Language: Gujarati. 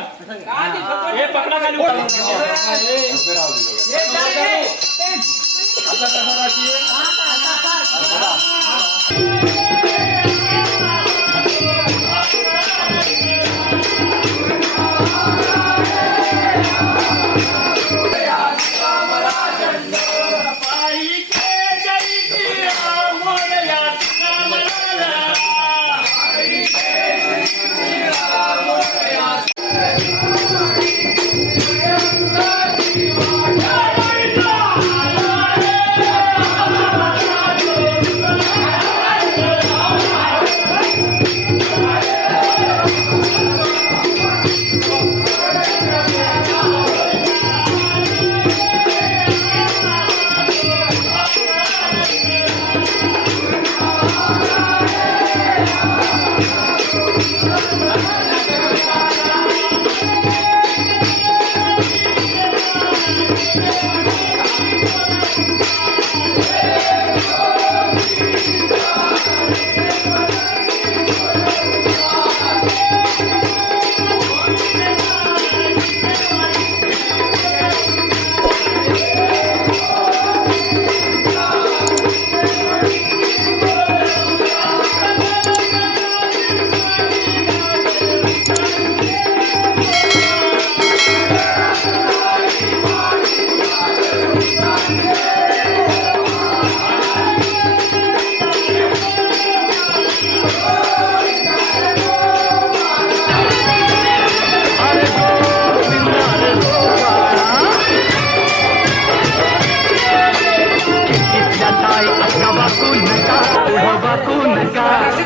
પકડ એ પકડા કાલી ઉતારો એ પકડાવ દીધો એ જાય એ